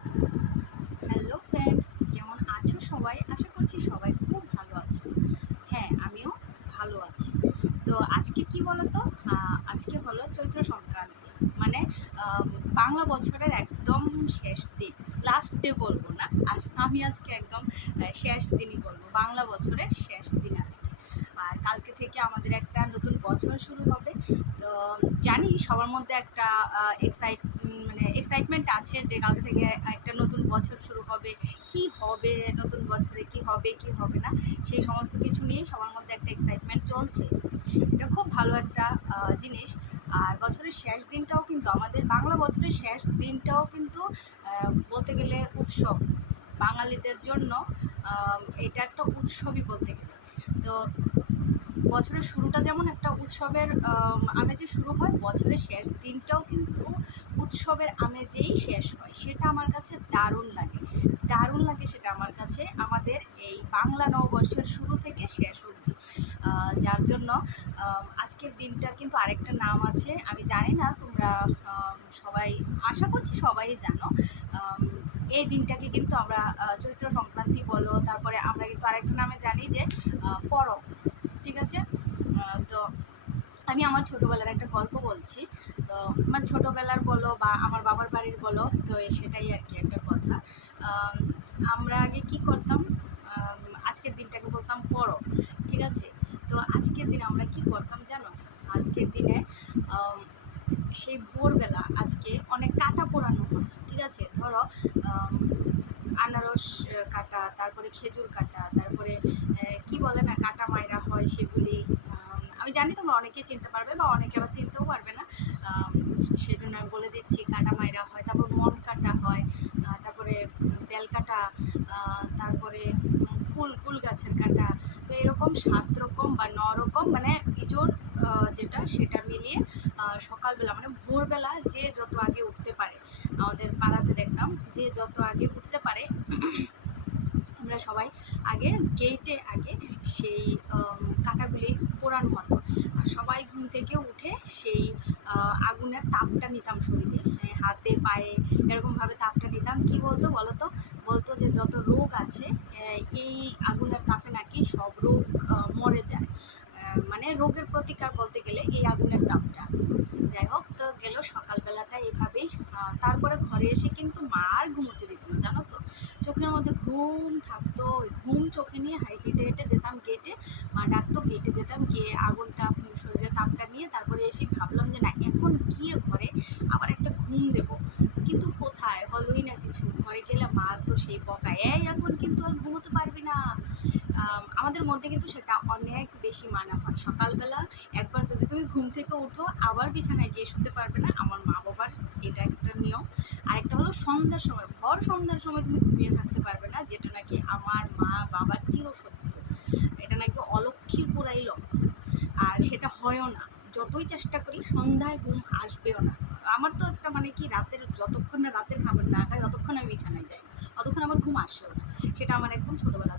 Hello friends কেমন আছো সবাই? আশা করছি সবাই খুব ভালো আছো। হ্যাঁ আমিও ভালো আছি। তো আজকে কি বলো তো আজকে হলো চৈত্র সংক্রান্তি। মানে বাংলা বছরের একদম শেষ দিন। লাস্ট ডে বলব না। আজ, আমি আজকে একদম শেষ দিনই বলব। বাংলা বছরের শেষ দিন আজকে। আর কালকে থেকে আমাদের একটা নতুন বছর শুরু হবে। তো জানি সবার মধ্যে একটা এক্সাইট মানে এক্সাইটমেন্ট আছে যে কালকে থেকে একটা নতুন বছর শুরু হবে। কি হবে নতুন বছরে? কি হবে? কি হবে না? সেই সমস্ত কিছু নিয়ে সবার মধ্যে একটা এক্সাইটমেন্ট চলছে। এটা খুব ভালো একটা জিনিস। আর বছরের শেষ দিনটাও কিন্তু, আমাদের বাংলা বছরের শেষ দিনটাও কিন্তু বলতে গেলে উৎসব। বাঙালিদের জন্য এটা একটা উৎসবই বলতে গেলে। তো বছরের শুরুটা যেমন একটা উৎসবের আমেজে শুরু হয়, বছরের শেষ দিনটাও কিন্তু উৎসবের আমেজেই শেষ হয়। সেটা আমার কাছে দারুণ লাগে। দারুণ লাগে সেটা আমার কাছে। আমাদের এই বাংলা নববর্ষের শুরু থেকে শেষ অবধি। যার জন্য আজকের দিনটার কিন্তু আরেকটা নাম আছে। আমি জানি না তোমরা সবাই, আশা করছি সবাই জানো। এই দিনটাকে কিন্তু আমরা চৈত্র সংক্রান্তি বলো, তারপরে আমরা কিন্তু আরেকটা নামে জানি যে পরব। ঠিক আছে? তো আমি আমার ছোটোবেলার একটা গল্প বলছি। তো আমার ছোটোবেলার বলো বা আমার বাবার বাড়ির বলো, তো সেটাই আর কি একটা কথা। আমরা আগে কি করতাম? আজকের দিনটাকে বলতাম পরব ঠিক আছে? তো আজকের দিনে আমরা কি করতাম জানো? আজকের দিনে সেই ভোরবেলা আজকে অনেক কাটা পোড়ানো হয়, ঠিক আছে? ধরো আনারস কাটা, তারপরে খেজুর কাটা, তারপরে কি বলে না, কাটা মায়রা হয় সেগুলি, আমি জানি তোমরা অনেকেই চিনতে পারবে বা অনেকে আবার চিনতেও পারবে না। সেই জন্য আমি বলে দিচ্ছি, কাটা মায়রা হয়, তারপর মন কাটা হয় তারপরে বেল কাটা তারপরে কুল কুল গাছের কাটা। তো এরকম সাত রকম বা ন রকম মানে বিজোর যেটা সেটা মিলিয়ে সকালবেলা মানে ভোরবেলা যে যত আগে উঠতে পারে, আমাদের পাড়াতে দেখতাম যে যত আগে উঠতে পারে, আমরা সবাই আগে গেটে আগে সেই কাঁটাগুলি পোড়ানো হতো। আর সবাই ঘুম থেকে উঠে সেই আগুনের তাপটা নিতাম শরীরে, হাতে, পায়ে, এরকমভাবে তাপটা নিতাম। কি বলতো বলতো? যত রোগ আছে এই আগুনের তাপে নাকি সব রোগ মরে যায়। মানে রোগের প্রতিকার বলতে গেলে এই আগুনের তাপটা। যাই হোক, তো গেল সকালবেলাটা এভাবেই। তারপরে ঘরে এসে কিন্তু মা আর ঘুমোতে দিত না, জানো তো? চোখের মধ্যে ঘুম থাকতো ঘুম চোখে নিয়ে হাই হেঁটে হেঁটে যেতাম গেটে মা ডাকতো গেটে যেতাম, গিয়ে আগুনটা শরীরে তাপটা নিয়ে তারপরে এসে ভাবলাম যে না, এখন গিয়ে ঘরে আবার একটা ঘুম দেবো। কিন্তু কোথায়? হলোই না কিছু। ঘরে গেলে মা তো সেই বকা এই, এখন কিন্তু আর ঘুমোতে পারবি না। আমাদের মধ্যে কিন্তু সেটা অনেক বেশি মানা হয়। সকালবেলা একবার যদি তুমি ঘুম থেকে উঠো, আবার বিছানায় গিয়ে শুতে পারবে না। আমার মা বাবার এটা একটা নিয়ম। আরেকটা হলো সন্ধ্যার সময়, ভর সন্ধ্যার সময় তুমি ঘুমিয়ে থাকতে পারবে না, যেটা নাকি আমার মা বাবার চিরসত্য। এটা নাকি অলক্ষীর পুরাই লক্ষণ। আর সেটা হয়ও না। যতই চেষ্টা করি সন্ধ্যায় ঘুম আসবেও না। আমার তো একটা মানে কি রাতের যতক্ষণ না রাতের খাবার না খাই ততক্ষণ আমি বিছানায় যাই। না ততক্ষণ আমার ঘুম আসেও না। সেটা আমার একদম ছোটোবেলা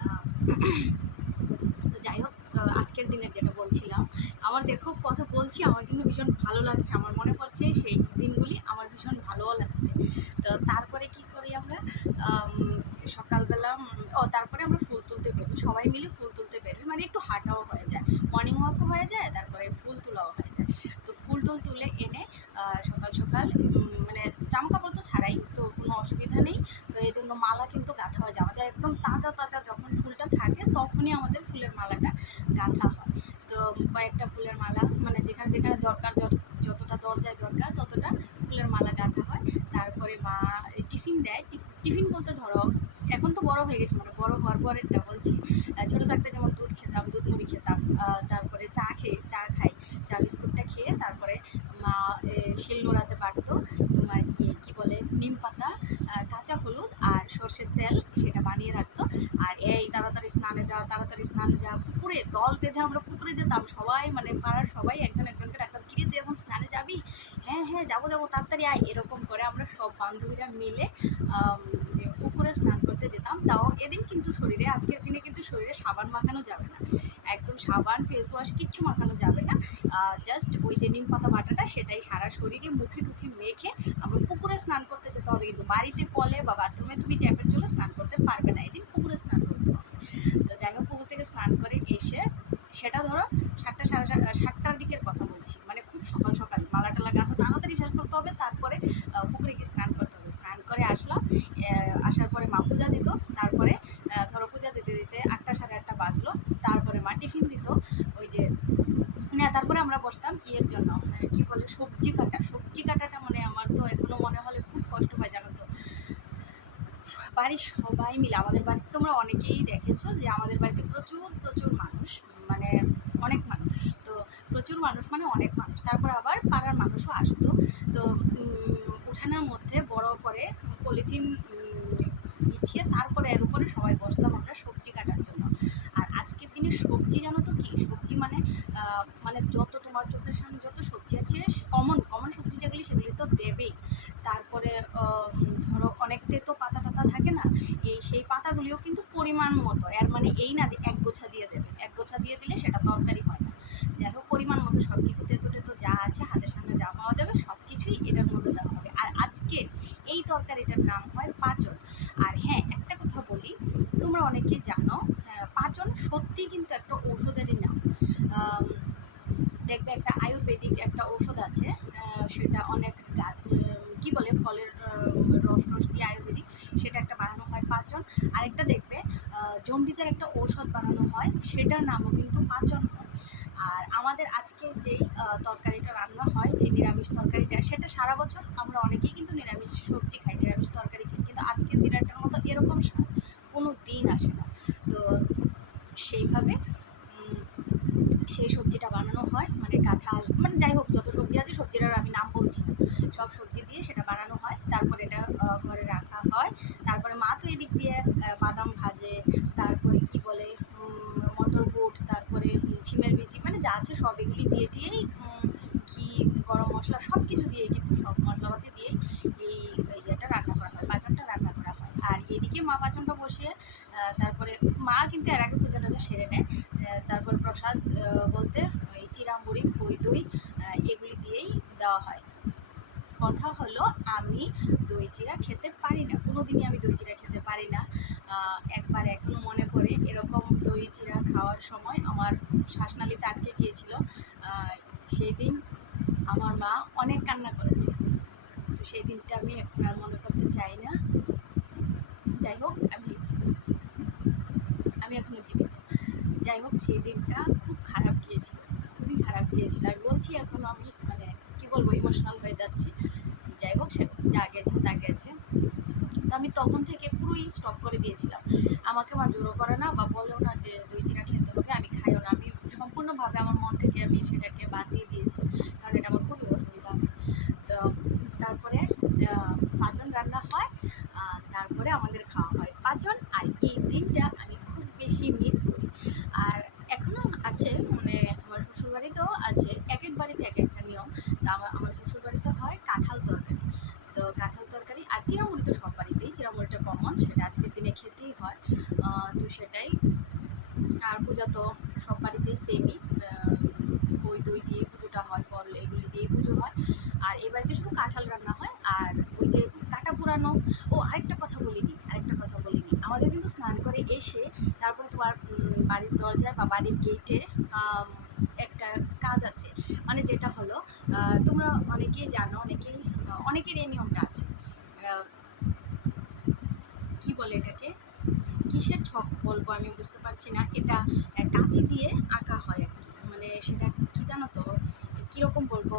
আহ, তো যাই হোক আজকের দিনের যেটা বলছিলাম আমার দেখো কথা বলছি আমার কিন্তু ভীষণ ভালো লাগছে। আমার মনে পড়ছে সেই দিনগুলি আমার ভীষণ ভালোও লাগছে। তো তারপরে কি করি আমরা? সকালবেলা ও তারপরে আমরা ফুল তুলতে বেরোই। সবাই মিলে ফুল তুলতে বেরোই মানে একটু হাঁটাও হয়ে যায়। মর্নিং ওয়াকও হয়ে যায়, তারপরে ফুল তোলাও হয়ে যায়। তো ফুল টুল তুলে এনে সকাল সকাল মানে জামা কাপড় তো ছাড়াই, তো কোনো অসুবিধা নেই। তো এই জন্য মালা কিন্তু গাঁথা হয়ে আমাদের একদম তাজা তাজা যখন ফুলটা থাকে, তখনই আমাদের ফুলের মালাটা গাঁথা হয়। তো কয়েকটা ফুলের মালা মানে যেখানে যেখানে দরকার, যত- যতটা দরজায় দরকার, ততটা ফুলের মালা গাঁথা হয়। তারপরে মা টিফিন দেয়। টিফিন বলতে ধরো এখন তো বড় হয়ে গেছে মানে বড় হওয়ার পরেরটা বলছি। ছোটো থাকতে যেমন দুধ খেতাম, দুধ মুড়ি খেতাম তারপরে চা খেয়ে, চা খাই, চা বিস্কুটটা খেয়ে তারপরে মা শিল নোড়াতে পারতো। তোমার ইয়ে কী বলে, নিম পাতা কাঁচা হলুদ আর সর্ষের তেল সেটা বানিয়ে রাখতো। আর এই তাড়াতাড়ি স্নানে যা তাড়াতাড়ি স্নানে যা পুকুরে দল বেঁধে আমরা পুকুরে যেতাম। সবাই মানে পাড়ার সবাই একজন একজনকে ডাকতাম, কিরে, তুই এখন স্নানে যাবি? হ্যাঁ হ্যাঁ যাব যাব, তাড়াতাড়ি আয়। এরকম করে আমরা সব বান্ধবীরা মিলে পুকুরে স্নান করতে যেতাম, তাও এদিন কিন্তু শরীরে, আজকের দিনে কিন্তু শরীরে সাবান মাখানো যাবে না। একদম সাবান ফেস ওয়াশ কিচ্ছু মাখানো যাবে না। জাস্ট ওই যে নিম পাতা বাটাটা, সেটাই সারা শরীরে মুখে টুখে মেখে আমরা পুকুরে স্নান করতে যেতে হবে। কিন্তু বাড়িতে কলে বা বাথরুমে তুমি ট্যাপের জন্য স্নান করতে পারবে না। এদিন পুকুরে স্নান করতে হবে। তো যাই হোক, পুকুর থেকে স্নান করে এসে, সেটা ধরো সাতটা সাড়ে সাত- সাতটার দিকের কথা বলছি। মানে খুব সকাল সকাল, মালা টালা গাঁথা তাড়াতাড়ি শেষ করতে হবে। তারপরে পুকুরে গিয়ে স্নান করতে স্নান করে আসলাম। আসার পরে মা পূজা দিত, তারপরে ধরো পূজা দিতে দিতে আটটা সাড়ে আটটা বাজলো, তারপরে মা টিফিন দিত। ওই যে তারপরে আমরা বসতাম ইয়ের জন্য কি বলে, সবজি কাটা। সবজি কাটাটা মানে আমার তো এখনও মনে হলে খুব কষ্ট হয়, জানো তো। বাড়ির সবাই মিলে, আমাদের বাড়িতে তোমরা অনেকেই দেখেছ যে আমাদের বাড়িতে প্রচুর প্রচুর মানুষ মানে অনেক মানুষ। তো প্রচুর মানুষ মানে অনেক মানুষ। তারপর আবার পাড়ার মানুষও আসতো। তো উঠানের মধ্যে বড় করে পলিথিন বিছিয়ে তারপরে এর উপরে সবাই বসতাম আমরা সবজি কাটার জন্য। আর আজকের দিনে সবজি জানো তো কি? সবজি মানে মানে যত তোমার চোখের সামনে যত সবজি আছে কমন কমন সবজি যেগুলি সেগুলি তো দেবেই। তারপরে ধরো অনেক তেতো পাতা টাতা থাকে না? এই সেই পাতাগুলিও কিন্তু পরিমাণ মতো। এর মানে এই না যে এক গোছা দিয়ে দেবে। এক গোছা দিয়ে দিলে সেটা তরকারি হয় না। যাই হোক, পরিমাণ মতো সব কিছু তেতো টেতো যা আছে, হাতের সামনে যা পাওয়া যাবে সব কিছুই এটার মধ্যে দেওয়া হবে। আর আজকে এই তরকারিটার নাম হয় পাচন। আর হ্যাঁ একটা কথা বলি তোমরা অনেকে জানো হ্যাঁ, পাচন সত্যি কিন্তু একটা ঔষধেরই নাম। দেখবে একটা আয়ুর্বেদিক একটা ঔষধ আছে সেটা অনেক কি বলে ফলের রস টস দিয়ে আয়ুর্বেদিক সেটা একটা বানানো হয় পাচন। আরেকটা দেখবে আহ, জন্ডিসের একটা ঔষধ বানানো হয় সেটার নামও কিন্তু পাচন হয়। আর আমাদের আজকে যেই তরকারিটা রান্না হয়, যে নিরামিষ তরকারিটা, সেটা সারা বছর আমরা অনেকেই কিন্তু নিরামিষ সবজি খাই, নিরামিষ তরকারি খাই, কিন্তু আজকের দিনটার মতো এরকম স্বাদ কোনো দিন আসে না। তো সেইভাবে সেই সবজিটা বানানো হয় মানে কাঁঠাল মানে যাই হোক, যত সবজি আছে সবজিটার আমি নাম বলছি সব সবজি দিয়ে সেটা বানানো হয়, তারপর এটা ঘরে রাখা হয়, তারপরে মা তো এদিক দিয়ে আহ, বাদাম ভাজে তারপরে কি বলে উম, মটর বুট তারপরে উম, ছিমের বিচি মানে যা আছে সব এগুলি দিয়ে দিয়েই ঘি, গরম মশলা সব কিছু দিয়ে কিন্তু সব মশলাপাতি দিয়েই এই ইয়েটা রান্না করা হয় পাচনটা রান্না করা হয়। আর এদিকে মা বাচনটা বসিয়ে তারপরে মা কিন্তু এর আগে পুজো টুজা সেরে নেয় তারপর প্রসাদ বলতে এই চিরামুড়ি খই দই এগুলি দিয়েই দেওয়া হয়। কথা হলো, আমি দই চিরা খেতে পারি না। কোনোদিনই আমি দই চিরা খেতে পারি না। একবার এখনও মনে পড়ে, এরকম দই চিরা খাওয়ার সময় আমার শ্বাসনালীতে আটকে গিয়েছিল। সেই দিন আমার মা অনেক কান্না করেছে। তো সেই দিনটা আমি এখন আর মনে করতে চাই না। যাই হোক, আমি আমি এখনও জীবিত। যাই হোক সেই দিনটা খুব খারাপ গিয়েছিল। খুবই খারাপ গিয়েছিল। আমি বলছি এখনও আমি মানে বলব ইমোশনাল হয়ে যাচ্ছি। যাই হোক, সে যা গেছে, তা গেছে। তো আমি তখন থেকে পুরোই স্টপ করে দিয়েছিলাম। আমাকে মা জোরও করে না বা বলেও না যে, দই চিরা খেতে হবে, আমি খাইও না। আমি সম্পূর্ণভাবে আমার মন থেকে আমি সেটাকে বাদ দিয়ে দিয়েছি, কারণ এটা আমার খুবই অসুবিধা তো তারপরে পাঁচজন রান্না হয় তারপরে আমাদের খাওয়া হয়। পাঁচজন আর এই দিনটা আমি খুব বেশি মিস করি আর এখনও আছে মানে আমার শ্বশুরবাড়িতেও আছে এক এক বাড়িতে এক একটা নিয়ম তো আমার আমার শ্বশুরবাড়িতে হয় কাঁঠাল তরকারি তো কাঁঠাল তরকারি আর চিরামুড়ি তো সব বাড়িতেই চিরামুড়িটা কমন সেটা আজকের দিনে খেতেই হয় আহ, তো সেটাই। আর পূজা তো সব বাড়িতেই সেমই খই দই দিয়ে পুজোটা হয়, ফল এগুলি দিয়ে পুজো হয়। আর এই বাড়িতে শুধু কাঁঠাল রান্না হয়, আর ওই যে কাঁটা পুরানো, ও আরেকটা কথা বলিনি, আরেকটা কথা বলিনি। আমাদের কিন্তু স্নান করে এসে তারপরে তোমার বাড়ির দরজায় বা বাড়ির গেটে একটা কাজ আছে। মানে যেটা হলো তোমরা অনেকেই জানো, অনেকেই অনেকের এই নিয়মটা আছে। কি বলে এটাকে? কিসের ছক বলব আমি বুঝতে পারছি না। এটা কাঁচি দিয়ে আঁকা হয় আর কি। মানে সেটা কি জানো তো? কীরকম বলব?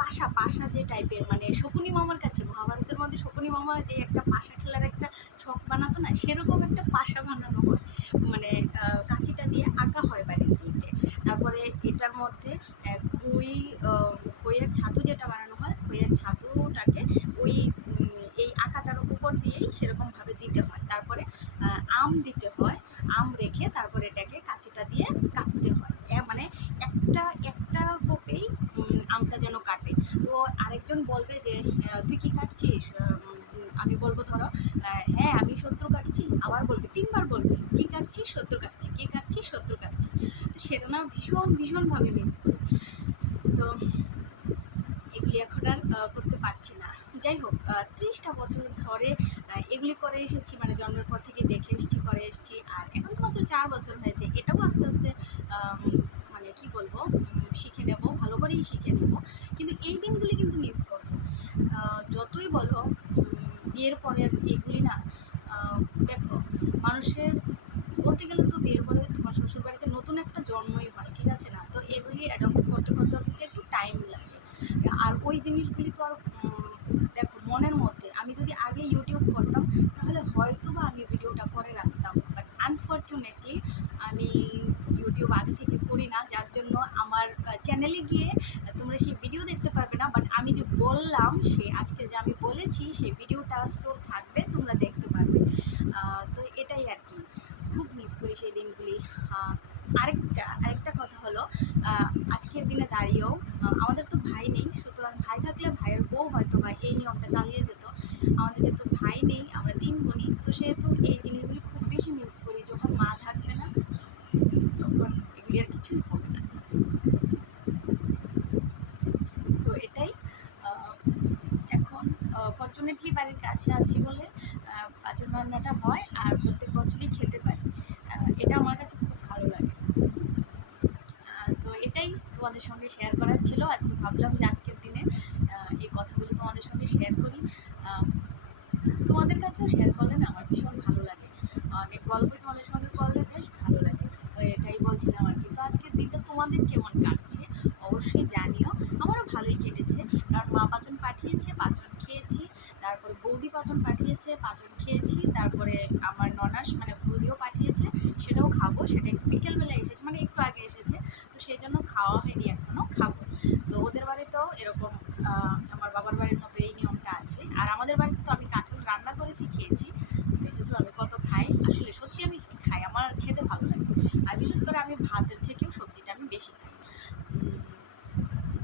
পাশা পাশা যে টাইপের মানে শকুনি মামার কাছে, মহাভারতের মধ্যে শকুনি মামা যে একটা পাশা খেলার একটা ছক বানাতো না, সেরকম একটা পাশা বানানো হয়। মানে কাঁচিটা দিয়ে আঁকা হয় বাড়ির গেটে। তারপরে এটার মধ্যে খই খইয়ের ছাতু যেটা বানানো হয় খইয়ের ছাতুটাকে ওই এই আঁকাটার উপর দিয়েই সেরকমভাবে দিতে হয়। তারপরে আম দিতে হয় আম রেখে তারপরে এটাকে কাঁচিটা দিয়ে কাটতে হয়। মানে একটা একটা কোপেই আমটা যেন কাটে। তো আরেকজন বলবে যে আহ, তুই কি কাটছিস? আমি বলব ধরো হ্যাঁ আমি শত্রু কাটছি। আবার বলবে তিনবার বলবে কি কাটছিস? শত্রু কাটছি কি কাটছিস? শত্রু কাটছি। তো সেটা না ভীষণ ভীষণভাবে মিস করি তো এগুলি এখন আর আহ, করতে পারছি না। যাই হোক ত্রিশটা বছর ধরে এগুলি করে এসেছি মানে জন্মের পর থেকে দেখে এসেছি, করে এসেছি। আর এখন তো মাত্র চার বছর হয়েছে, এটাও আস্তে আস্তে মানে কি বলব শিখে নেব, ভালো করেই শিখে নেব। কিন্তু এই দিনগুলি কিন্তু মিস করব। যতই বলো বিয়ের পরের এগুলি না দেখো, মানুষের, বলতে গেলে তো বিয়ের পরে তোমার শ্বশুর বাড়িতে নতুন একটা জন্মই হয়, ঠিক আছে না? তো এগুলি অ্যাডপ্ট করতে করতে কিন্তু একটু টাইম লাগে। আর ওই জিনিসগুলি তো আর দেখো মনের মধ্যে। আমি যদি আগে ইউটিউব করতাম, তাহলে হয়তো বা আমি ভিডিওটা করে রাখতাম। বাট আনফর্চুনেটলি আমি ইউটিউব আগে থেকে করি না, যার জন্য আমার চ্যানেলে গিয়ে তোমরা সেই ভিডিও দেখতে পারবে না। বাট আমি যে বললাম, সে আজকে যে আমি বলেছি, সেই ভিডিওটা স্টোর থাকবে, তোমরা দেখতে পারবে। তো এটাই আর কি। খুব মিস করি সেই দিনগুলি। আরেকটা আরেকটা কথা হলো আজকের দিনে দাঁড়িয়েও আমাদের তো ভাই নেই, সুতরাং ভাই থাকলে ভাইয়ের বউ হয়তো বা এই নিয়মটা চালিয়ে যেত। আমাদের যেহেতু ভাই নেই, আমরা তিন বোনই, তো সেহেতু এই জিনিসগুলি খুব বেশি মিস করি, যখন মা থাকবে না, তখন এগুলি আর কিছুই হবে না। তো এটাই এখন ফর্চুনেটলি বাড়ির কাছে আছি বলে পাঁচন রান্নাটা হয় আর প্রত্যেক বছরই খেতে পারি। এটা আমার কাছে খুব ভালো লাগে। এটাই তোমাদের সঙ্গে শেয়ার করার ছিল। আজকে ভাবলাম যে আজকের দিনে এই কথাগুলো তোমাদের সঙ্গে শেয়ার করি। তোমাদের কাছেও শেয়ার করলে না আমার ভীষণ ভালো লাগে। অনেক গল্পই তোমাদের সঙ্গে করলে বেশ ভালো লাগে তো এটাই বলছিলাম আর কি তো আজকের দিনটা তোমাদের কেমন কাটছে? অবশ্যই জানিও। আমারও ভালোই কেটেছে। কারণ মা পাচন পাঠিয়েছে, পাচন খেয়েছি, তারপরে বৌদি পাচন পাঠিয়েছে, পাচন খেয়েছি, তারপরে আমার ননাস মানে বৌদিও পাঠিয়েছে, সেটাও খাব। সেটা একটু বিকেলবেলা এসেছে মানে একটু আগে এসেছে। তো সেই জন্য খাওয়া হয়নি, এখনও খাব। তো ওদের বাড়িতেও এরকম আমার বাবার বাড়ির মতো এই নিয়মটা আছে। আর আমাদের বাড়িতে তো আমি কাঁঠাল রান্না করেছি, খেয়েছি। দেখেছ আমি কত খাই। আসলে সত্যি আমি খাই, আমার খেতে ভালো লাগে। আর বিশেষ করে আমি ভাতের থেকেও সবজিটা আমি বেশি খাই উম,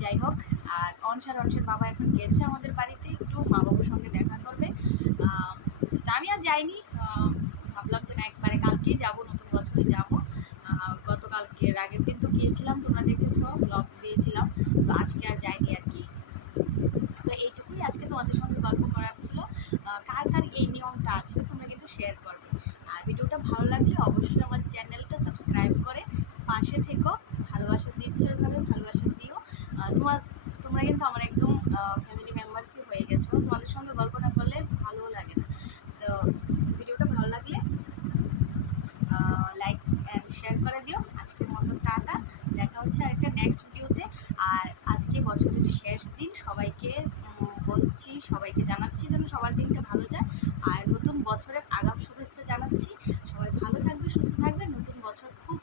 যাই হোক আর অনসার অনসার বাবা এখন গেছে আমাদের বাড়িতে, একটু মা বাবুর সঙ্গে দেখা করবে। আমি আর যাইনি ভাবলাম যে না, একবারে কালকেই যাব, নতুন বছরে যাব। গতকালকে আগের দিন তো গিয়েছিলাম, তোমরা দেখেছ ব্লগ দিয়েছিলাম, তো আজকে আর যাইনি আর কি। তো এইটুকুই আজকে তোমাদের সঙ্গে গল্প করার ছিল। কার কার এই নিয়মটা আছে, তোমরা কিন্তু শেয়ার করবে। আর ভিডিওটা ভালো লাগলে অবশ্যই আমার চ্যানেলটা সাবস্ক্রাইব করে পাশে থেকো, ভালোবাসা দিচ্ছ এভাবে, ভালোবাসা দিও। তোমার তোমরা কিন্তু আমার একদম ফ্যামিলি মেম্বার্সই হয়ে গেছো। তোমাদের সঙ্গে গল্প না করলে ভালো লাগে না। তো ভিডিওটা ভালো লাগলে লাইক অ্যান্ড শেয়ার করে দিও। আজকের মতো টাটা। দেখা হচ্ছে আরেকটা নেক্সট ভিডিওতে আর আজকে বছরের শেষ দিন, সবাইকে বলছি, সবাইকে জানাচ্ছি যেন সবার দিনটা ভালো যায়। আর নতুন বছরের আগাম শুভেচ্ছা জানাচ্ছি। সবাই ভালো থাকবে, সুস্থ থাকবে। নতুন বছর খুব